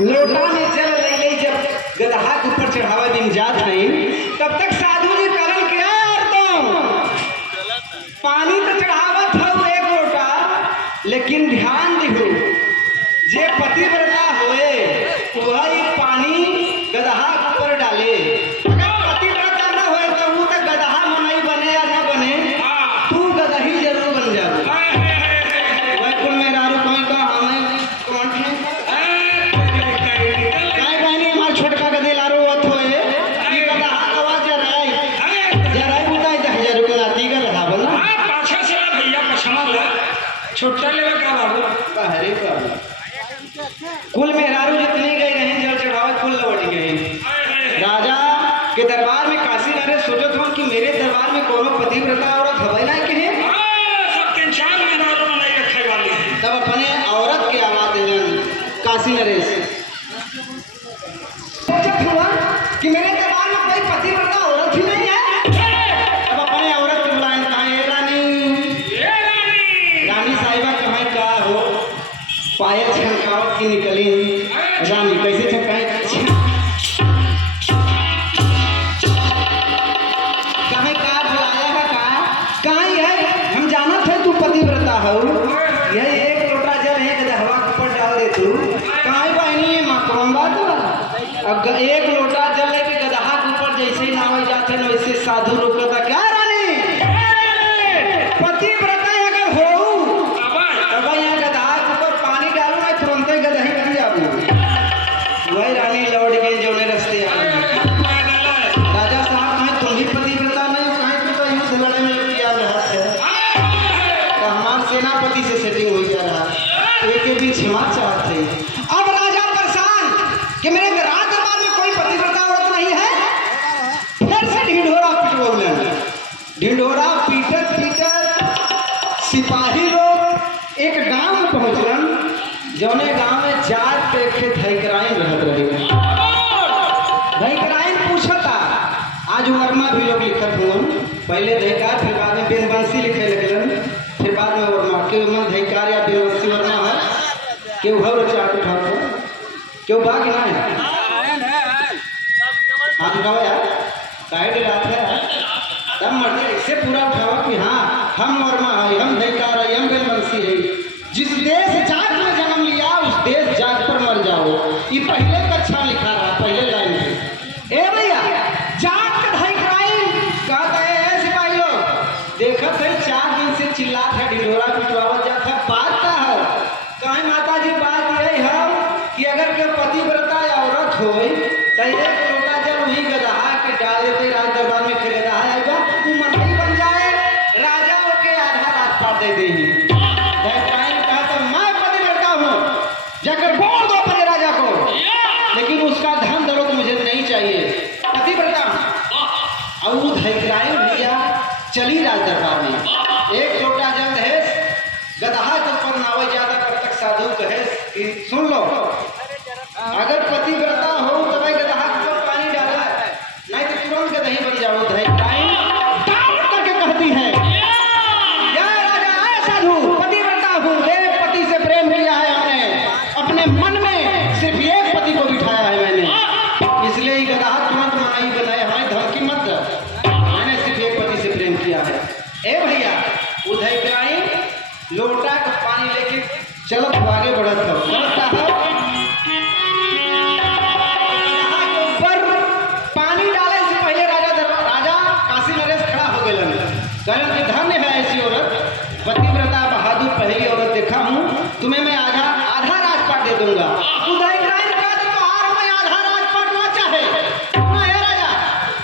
लोटा में जल ले जब गदहा के ऊपर चढ़ावा दिन जात है तब तक साधु जी करन क्या पानी तो चढ़ावत हो एक लोटा, लेकिन ध्यान दिहो जे पतिव्रता होए वह पानी गदहा ऊपर डाले। अगर पतिव्रता न होए तो वो तो गदहा मनई बने या ना बने, तू गदही जरूर बन जाओ। वह कुल मेरा कोई का हमें कौन है काय कहनी हमार छोटका गदे लारो वत होए ई गदहा कवा जराई बुताई 10,000 रुपया लाती गदहा बोला पाछा से भैया पछमा ला छोटा लेवा का बाबू बाहरे का कुल मेहरारू जितने गए रहे जल चढ़ावत कुल लौट गए। राजा के दरबार में काशी नरेश सोचत हो कि मेरे दरबार में कोनो पतिव्रता औरत हवे ना कि सब तीन चार मेहरारू नहीं रखे वाली है। तब अपने औरत के आवाज दिलन काशी नरेश सोचत हुआ कि मेरे दरबार में कोई पतिव्रता औरत ही नहीं है। तब अपने औरत को बुलाएं कहा ए रानी रानी साहिबा कहा का हो पायल छनकावत की निकली रानी कैसे छनकाए कहे का बुलाया है का कहाँ है हम जानत है तू पतिव्रता हो यह एक लोटा जल है गदहवा के ऊपर डाल दे तू कहाँ बहनी है माँ कौन बात अब एक लोटा जल है कि गदहा के ऊपर जैसे ही नावे जाते हैं वैसे साधु रोकता क्या रानी पतिव्रता अगर हो तब यहाँ गदहा के ऊपर पानी डालू मैं तुरंत ही गदही बन जाऊँ। वही रानी लौट गई जो रस्ते आ गई। राजा साहब कहें तुम भी पतिव्रता नहीं हो कहें तो युद्ध लड़े में किया रहा है तो हमारे सेनापति से सेटिंग हो जा रहा एक के बीच हिमात चाहते हैं। अब राजा परेशान कि मेरे राज दरबार में कोई पतिव्रता औरत नहीं है। फिर से ढिंढोरा पिटवलन ढिंढोरा पीटत पीटत सिपाही लोग एक गांव में पहुंचलन जौने गांव में जात पे खेत धैकराइन रहत रहे। धैकराइन पूछता आज वर्मा भी लोग लिखत हुआ पहले धैकार फिर बाद में बेनबंसी लिखे लगलन फिर बाद में वर्मा क्यों मन धैकार या बेनबंसी वर्मा है क्यों घर चाट उठाओ क्यों बाग ना है हाथ उठाओ यार साइड रात है तब मर्जी इससे पूरा उठाओ कि हाँ हम वर्मा है हम धैकार है हम बेनबंसी है। जिस देश जात में जन्म लिया उस देश जात पर मर जाओ ये पहले कक्षा लिखा रहा पहले लाइन में। ए भैया जात का धैकराइन कहता है सिपाही लोग देखत है 4 दिन से चिल्लात है ढिंढोरा पिटवावत जात है बात का है कहे माता जी बात यही है कि अगर कोई पतिव्रता औरत हो तो एक लोटा जल वही गदहा के डाल देते राज दरबार में फिर गदहा आएगा वो मंत्री बन जाए राजाओं के आधा राजपाट दे देंगे। धैकराइन कहा तो मैं पतिव्रता हूँ जाकर बोल दो अपने राजा को लेकिन उसका धन दौलत मुझे नहीं चाहिए पतिव्रता। और वो धैकराइन भैया चली राज दरबार में एक लोटा जल दहेज गदहा के ऊपर नावे जाता तब तक साधु कहे कि सुन लो अगर पतिव्रता हो तो भाई गदहा के ऊपर पानी डाला नहीं तो तुरंत गदही बन जाओ। धैकराइन डाउट करके कहती है या राजा आए साधु पतिव्रता हूँ एक पति से प्रेम किया है हमने अपने मन में सिर्फ एक पति को बिठाया है मैंने इसलिए ही गदहा तुरंत मनाई बनाए हमारी धमकी मत मैंने सिर्फ एक पति से प्रेम किया है। ए भैया वो धैकराइन लोटा का पानी लेके चलत आगे बढ़त हो बढ़ता है गदहा के ऊपर पानी डाले से पहले राजा काशी नरेश खड़ा हो गए कहन कि धन्य है ऐसी औरत पतिव्रता बहादुर पहली औरत देखा हूँ तुम्हें मैं आधा राजपाट दे दूंगा। धैकराइन कहा तुम्हार में आधा राजपाट ना चाहे ना है राजा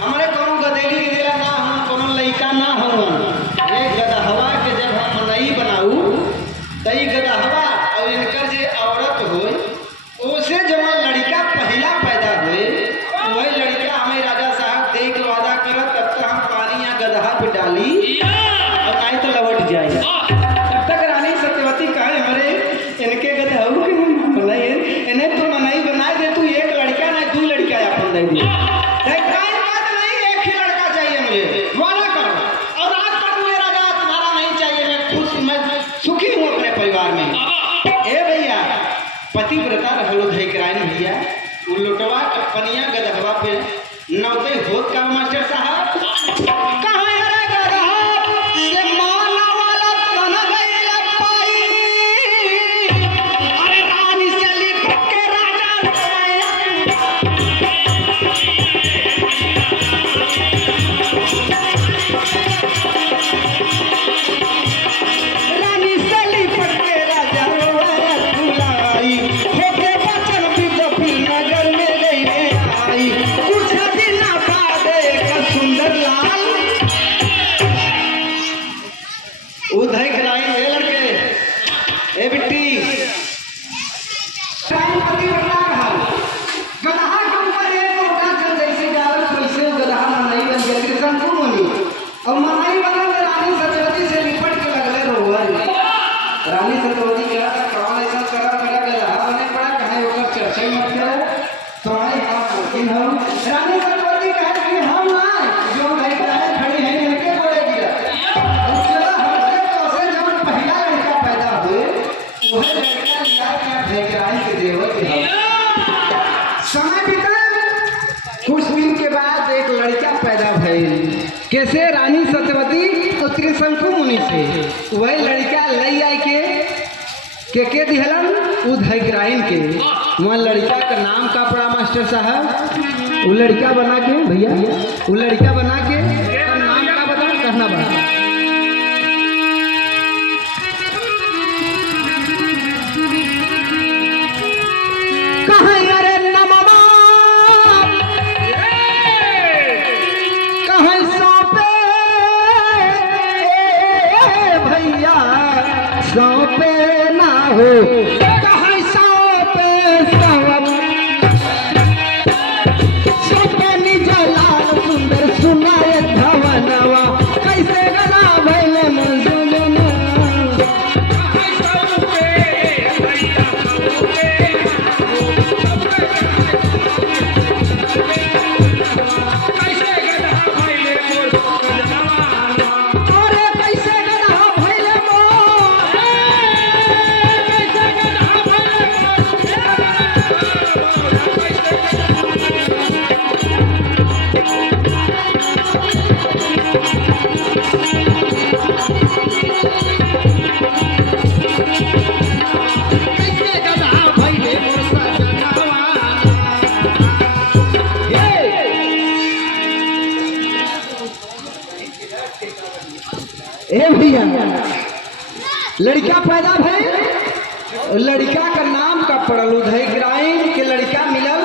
हमारे कोनो गदेली दिला ना हम कोनो लइका ना हम एक गदहवा के जब हम मनई बनाऊ तई गदहवा और इनकर जे औरत होए उसे जब लड़का पहला पैदा हुए वही लड़का हमें राजा साहब देख वादा करत तब तक हम पानी या गदहा पे डाली और नहीं तो लौट जाए तब तक रानी सत्यवती कहे हमारे इनके गदहू के नहीं इन्हें तो अपनिया गदहवा पे नौते होत का मास्टर साहब कहाँ है रे गदहा से माना वाला बन गइल पाई अरे रानी से लिपट के राजा रानी से लिपट के राजा बुलाई होके बचन भी तो फिर नगर में गई आई कुछ दिन बाद एक सुंदर लाल उधर के लाइन ए लड़के ए बिट्टी टाइम पति बता रहा गदहा के ऊपर एक मोटा चल जैसे जावत वैसे गदहा नहीं बन गया कृष्ण को होनी और मनाई बनल रानी सत्यवती से लिपट के लगले रोवर रानी सत्यवती कहा था कौन ऐसा करा मेरा गदहा बने पड़ा कहे ओकर चर्चा ही मत करो तुम्हारे हाथ मुमकिन हो रानी सत्यवती कहा कि हम ना जो भाई कहे खड़ी है इनके पड़ेगी और चला हमसे तो से जब पहला लड़का पैदा हुए वह लड़का लिया क्या भेकराई के देवर के समय बीता कुछ दिन के बाद एक लड़का पैदा भइल कैसे रानी सत्यवती और त्रिशंकु मुनि से वही लड़का लई आई के दिहलन उधग्राइन के वहाँ लड़का का नाम का पड़ा मास्टर साहब वो लड़का बना के भैया वो लड़का बना के नाम का बता कहना बड़ा कहाँ अरे नममा कहाँ सौंपे भैया सौंपे ना हो कहाँ सौंपे सौंपे निज लाल सुंदर सुनाए धवनवा कैसे गला भैले मंजुलना ए भैया लड़का पैदा भइल लड़का का नाम का पड़ल उधग्राइन के लड़का मिलल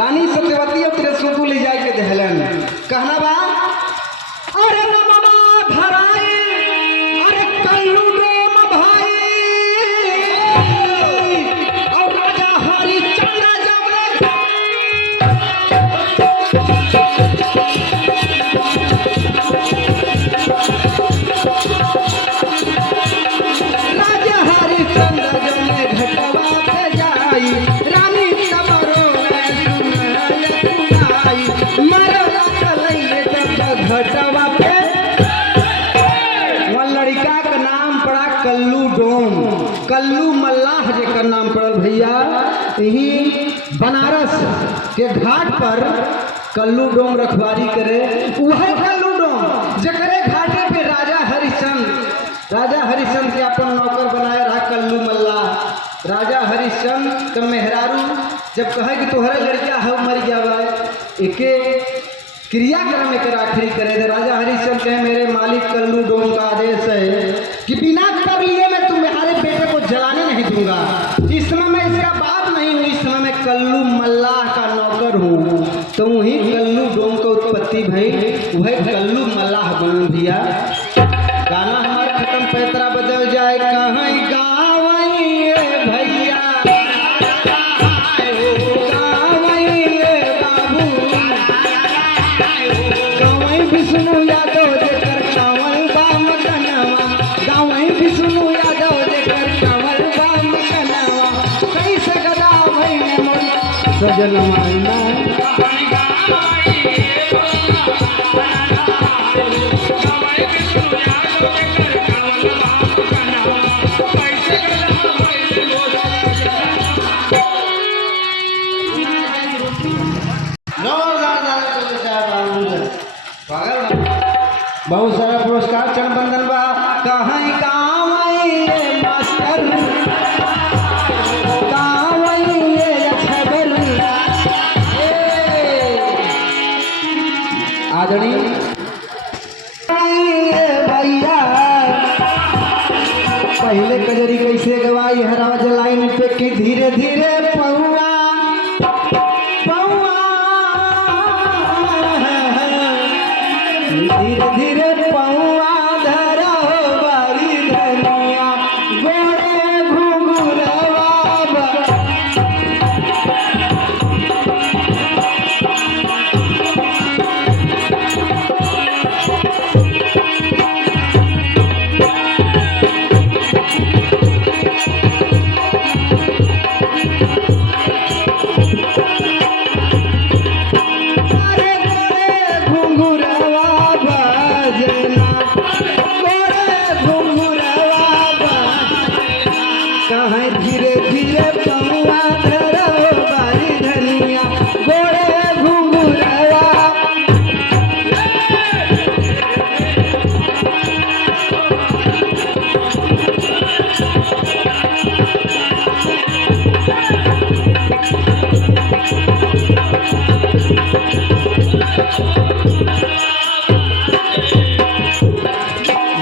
रानी सत्यवती और त्रिशंकु ले जाए के दहलन कहना बा अरे नममा धराई अरे कल्लू प्रेम भाई और राजा हरिश्चंद्र घटवा पे वह लड़का का नाम पड़ा कल्लू डोम कल्लू मल्लाह जेकर नाम पड़ल भैया यही बनारस के घाट पर कल्लू डोम रखवारी करे वह कल्लू डोम जकरे घाटे पे राजा हरिश्चंद्र के अपन नौकर बनाए रहा कल्लू मल्लाह राजा हरिश्चंद्र का मेहरारू जब कहे कि तोहरे लड़का है मर गया बा एके क्रियाक्रम एक आखिरी करे थे राजा हरिश्चंद्र कहे मेरे मालिक कल्लू डोम का आदेश है कि बिना कर लिए मैं तुम्हारे बेटे को जलाने नहीं दूंगा इस समय मैं इसका बाप नहीं हूँ इस समय मैं कल्लू मल्लाह का नौकर हूँ तो वही कल्लू डोम का उत्पत्ति भई वह कल्लू मल्लाह बन दिया गाना हमारा खत्म पैतरा बदल जाए कहाँ गाँव भैया विष्णु यादव जेकर चावल बाम कनवा गाँव विष्णु यादव जेकर चावल बाम कनवा कैसे गदा भैले मोर सजन माना बहुत सारा पुरस्कार चरण बंदन बा कहीं काम आइए मास्टर काम आइए खबर आदरणीय भैया पहले कजरी कैसे गवाई हरा लाइन पे कि धीरे धीरे पौआ धीरे धीरे पौआ धरा बारी धनिया गोरे घुंघुरवा धीरे धीरे पौआ धरा बारी धनिया गोरे घुंघुरवा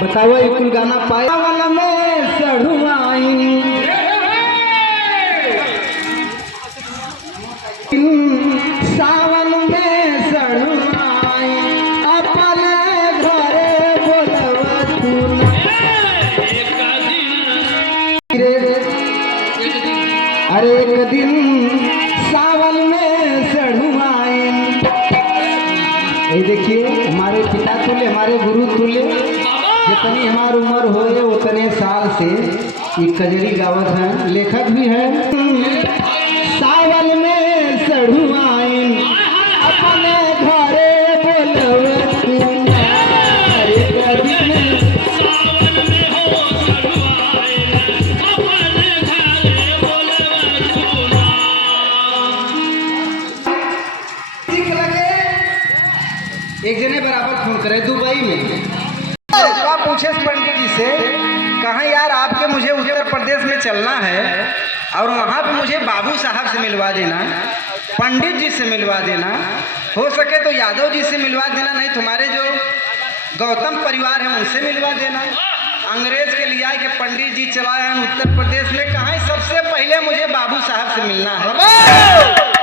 बताओ ये कुल गाना पाया वाला में सढ़ुआई सावन में सढ़ुआई अपने घरे बोलवतू अरे एक दिन सावन में सढ़ुआई। ये देखिए हमारे पिता तुल्य हमारे गुरु तुल्य जितनी हमारी उम्र होए उतने साल से ये कजरी गावत है लेखक भी है। सावन में सढ़ुआइन अपने घरे बोलवतू एक जने बराबर फोन करे दुबई में आप पूछे पंडित जी से कहाँ यार आपके मुझे उत्तर प्रदेश में चलना है और वहाँ पे मुझे बाबू साहब से मिलवा देना पंडित जी से मिलवा देना हो सके तो यादव जी से मिलवा देना नहीं तुम्हारे जो गौतम परिवार है उनसे मिलवा देना। अंग्रेज के लिए आए कि पंडित जी चलाए हैं उत्तर प्रदेश में कहाँ सबसे पहले मुझे बाबू साहब से मिलना है।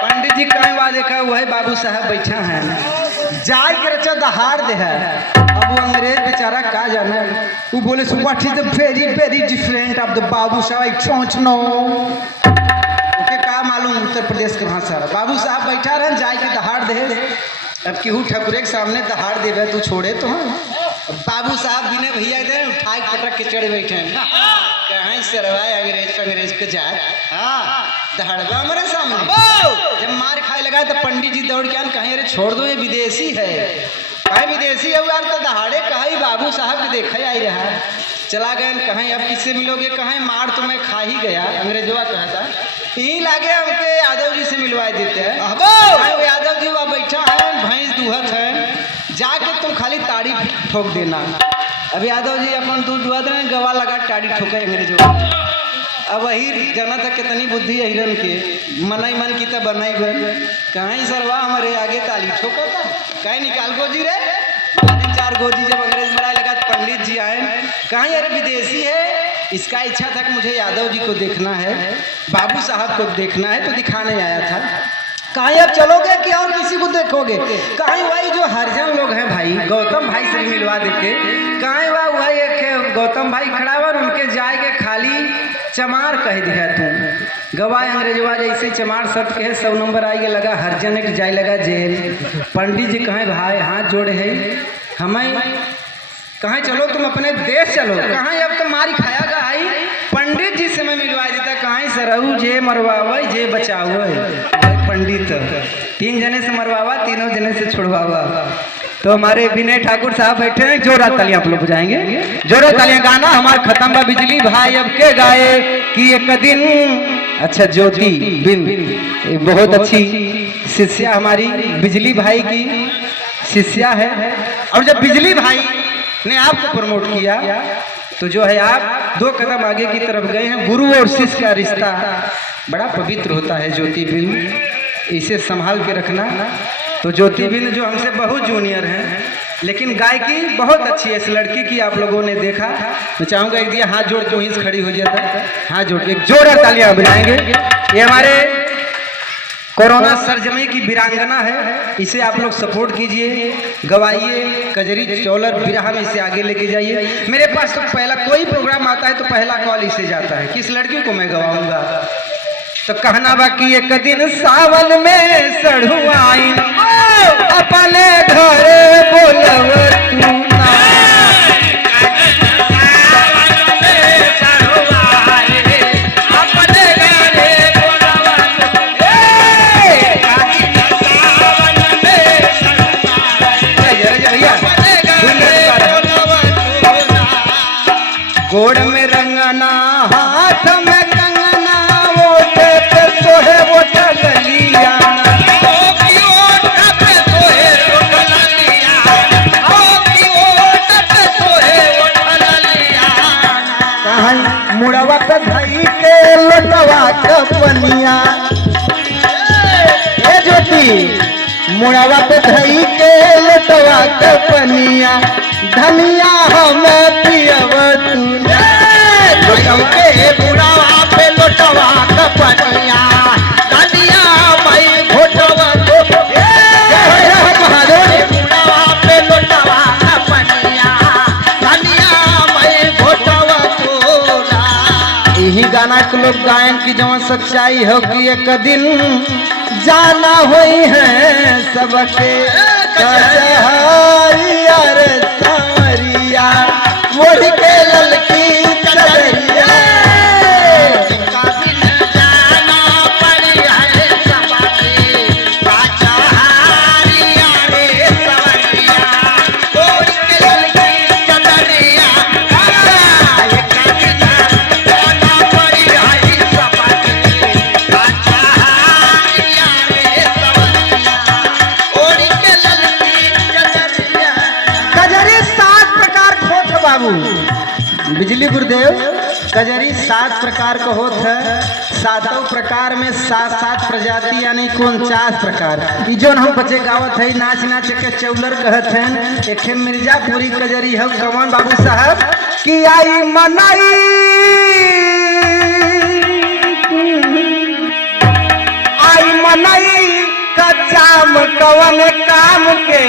पंडित जी कहीं वहाँ देखा वही बाबू साहब बैठा है जाय के रचा दहाड़ दे है। अब वो अंग्रेज बेचारा का जाना वो बोले what is the very very different of the babu sahab I don't know okay का मालूम उत्तर प्रदेश के भाषा बाबू साहब बैठा रहे जाय के दहाड़ दे। अब केहू ठकुरे के सामने दहाड़ देवे तू छोड़े तो बाबू साहब बिने भैया दे उठा के पटक के चढ़े बैठे कहीं सरवाए अंग्रेज के जाए हाँ दहाड़वा हमारे सामने जब मार खाए लगा तो पंडित जी दौड़ के कहीं अरे छोड़ दो ये विदेशी है कहीं विदेशी है यार तो दहाड़े कहीं बाबू साहब के देखा आई रहा चला गए कहीं अब किससे मिलोगे कहीं मार तो मैं खा ही गया अंग्रेजवा कहा था यही लागे हमके यादव जी से मिलवा देते हैं वो यादव जी वहाँ बैठा है भैंस दूहत है जाके तुम खाली ताड़ी ठोक देना। अब यादव जी अपन दूध दुहत रहे गवा लगा ताड़ी ठोके अंग्रेजों अब वही जाना था कितनी बुद्धि है हिरन के मनई मन की तो बनाई बन कहीं सरवा हमारे आगे ताली ठोका था कहीं निकाल गोजी रे 4 गोजी जब अंग्रेज मराए लगा तो पंडित जी आए कहीं अरे विदेशी है इसका इच्छा था कि मुझे यादव जी को देखना है बाबू साहब को देखना है तो दिखाने आया था। कहीं अब चलोगे कि और किसी को देखोगे कहीं वही जो हरिजन लोग हैं भाई गौतम भाई से मिलवा देते कहीं वही एक गौतम भाई खड़ा हुआ उनके जाए के खाली चमार कह दिया तुम गवाए अंग्रेजवा जैसे चमार शब्द के 100 नंबर आइए लगा हरिजन एक जाए लगा जेल। पंडित जी कहें भाई हाथ जोड़े है हमें कहाँ चलो तुम अपने देश चलो कहाँ अब तो मारी खाया गा आई पंडित जी से मैं मिलवा देता कहाँ सरहू जे मरवावा जे बचाओ पंडित 3 जने से मरवावा 3 जने से छुड़वावा। तो हमारे विनय ठाकुर साहब बैठे हैं जोरा तालियां आप लोग बजाएंगे जोरा तालियां गाना हमारा खत्म बा बिजली भाई अब के गाए कि एक दिन अच्छा ज्योति बिन बहुत अच्छी शिष्या हमारी बिजली भाई की शिष्या है और जब बिजली भाई ने आपको प्रमोट किया, तो जो है आप 2 कदम आगे की तरफ गए हैं। गुरु और शिष्य का रिश्ता बड़ा पवित्र होता है ज्योति बिंद, इसे संभाल के रखना। तो ज्योति बिंद जो हमसे बहुत जूनियर हैं, लेकिन गायकी बहुत अच्छी है। इस लड़की की आप लोगों ने देखा, मैं चाहूँगा एक दिया हाथ जोड़ के वहीं से खड़ी हो जाता है, हाथ जोड़ के एक जोरदार तालियां बजाएंगे। ये हमारे कोरोना सरजमी की वीरांगना है, इसे आप लोग सपोर्ट कीजिए, गवाइए, कजरी चौलर बिरहा में इसे आगे लेके जाइए। मेरे पास तो पहला कोई प्रोग्राम आता है तो पहला कॉल इसे जाता है, किस लड़की को मैं गवाऊंगा। तो कहना बाकी एक दिन सावन में सढ़ुआई अपने घरे बोलवतूना, गोड़ में रंगना हाथ में कंगना, ओठ पे सोहे ओठ ललियाना, कहीं मुड़वा पे धई के लोटवा कपनिया, ए ज्योति मुड़वा पे धई के लोटवा कपनिया, धनिया हम पियव तूने, के बुढ़ावा पे लोटवा कपनिया, धनिया मई घोटवा तो बुढ़ावा पे लोटवा कपनिया, धनिया मई घोटवा तो। यही गाना के लोग गायन की जवन सच्चाई हो कि एक दिन जाना हुई है सबके कचहरिया रे सांवरिया, मोड़ के ललकी चदरिया, जाना पड़ी है सबके कचहरिया रे सांवरिया, मोड़ के ललकी चदरिया, जाना पड़ी है सबके कचहरिया रे सांवरिया, मोड़ के ललकी चदरिया। कजरी 7 प्रकार खोत बाबू, बिजली गुरुदेव कजरी 7 प्रकार का होत है। 7 प्रकार में 7 प्रजाति यानी 49 प्रकार। ई जोन हम बच्चे गावत है नाच नाच के चौलर कहत हैं, एक मिर्जापुरी कजरी है कमान बाबू साहब की आई मनाई, आई मनाई का चाम कवन काम के,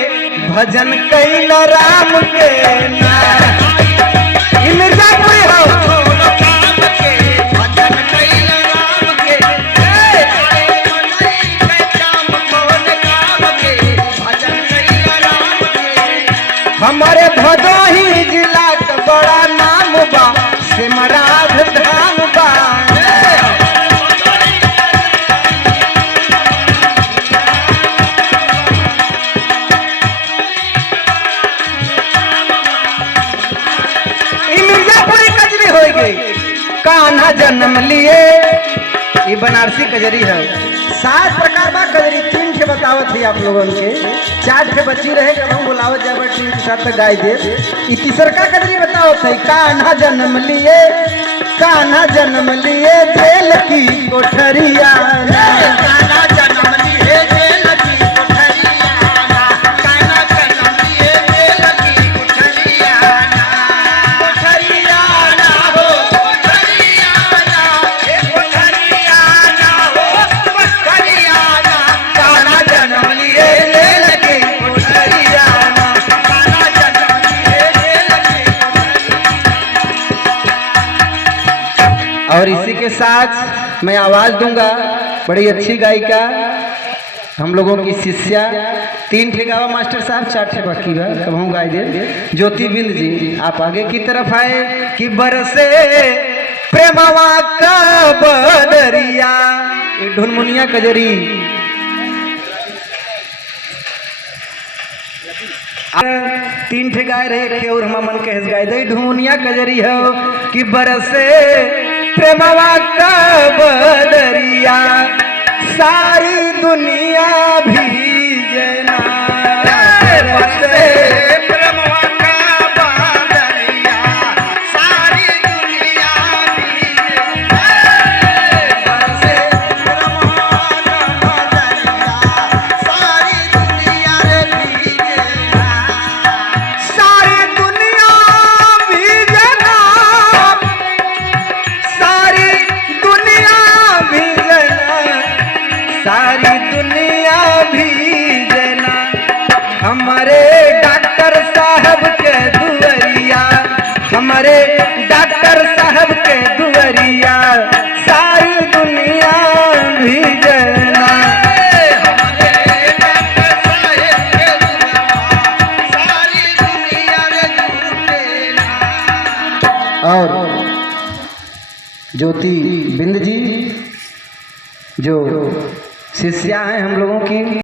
भजन कैल राम के नाम। मिर्जापुरी हो भजन कैल राम के, भजन कैल राम के। हमारे भदोही जिला का बड़ा नाम बा, सिमराध धाम बा। कान्हा जन्म लिए, ये बनारसी कजरी है। 7 प्रकार बा कजरी, 3 के बतावत थी आप लोगों के, 4 के बची रहे जब हम बुलावत जब 3 के साथ गाय दे। ये तीसर का कजरी बतावत है, कान्हा जन्म लिए, कान्हा जन्म लिए जेल की कोठरिया, कान्हा जन्म लिए जेल की कोठरिया, कान्हा जन्म लिए जेल की कोठरिया, कोठरिया ना हो कोठरिया ना, ए कोठरिया ना हो कोठरिया ना, कान्हा जन्म लिए जेल की कोठरिया ना, कान्हा जन्म लिए जेल की कोठरिया। और इसी के साथ मैं आवाज दूंगा, बड़ी अच्छी गायिका हम लोगों की शिष्या, 3 ठे गावा मास्टर साहब, 4 ठे बाकी बा, कब हम गाय दे। ज्योति बिंद जी आप आगे की तरफ आए कि बरसे प्रेमवा का बदरिया, ये ढुनमुनिया कजरी 3 ठे गाय रहे थे और हम मन के गाय दे ढुनमुनिया कजरी हो कि बरसे प्रेमवा का बदरिया, सारी दुनिया भी जना, बरसे प्रेमवा का हमारे डॉक्टर साहब के दुआरिया सारी दुनिया भी जना। और ज्योति बिंद जी जो शिष्या हैं हम लोगों की,